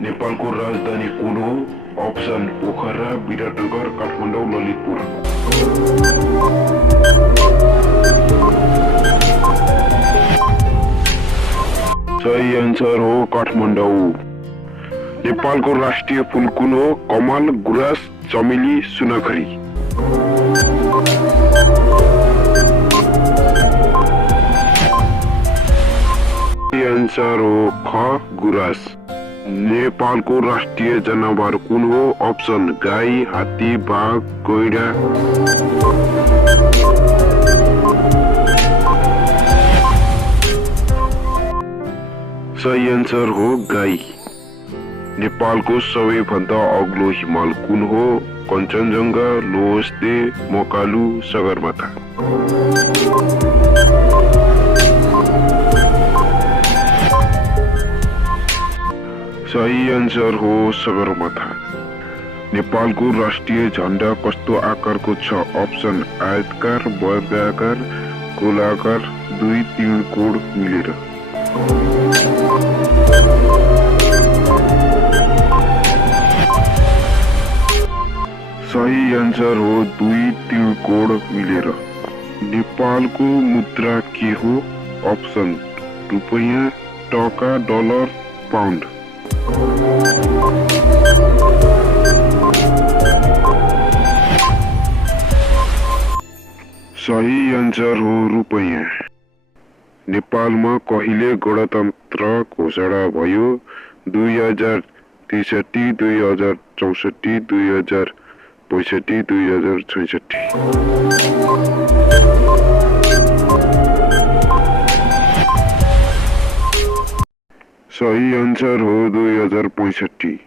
नेपालको राजधानी कुन हो? अप्सन पोखरा, विराटनगर, काठमाडौँ, ललितपुर। सही आन्सर हो काठमाडौँ। नेपालको राष्ट्रिय फूल कुन हो? कमल, गुराँस, चमेली, सुनाखरी। सही आन्सर हो ख गुराँस। नेपालको राष्ट्रिय जनावर कुन हो? अप्सन गाई, हात्ती, बाघ, गैंडा। सही आन्सर हो गाई। नेपालको सबैभन्दा अग्लो हिमाल कुन हो? कञ्चनजङ्घा, लोहस्ते, मकालु, सगरमाथा। सही आन्सर हो सगरमाथा। नेपालको राष्ट्रिय झण्डा कस्तो आकारको छ? अप्सन आयतकार, वर्गाकार, गोलाकार, दुई त्रिकोण मिलेर। सही आन्सर हो दुई त्रिकोण मिलेर। नेपालको मुद्रा के हो? अप्सन रुपैयाँ, टका, डलर, पाउन्ड। सही आन्सर हो रुपैयाँ। नेपालमा कहिले गणतन्त्र घोषणा भयो? 2063, 2064, 2065, 2066। सही आन्सर हो 2065।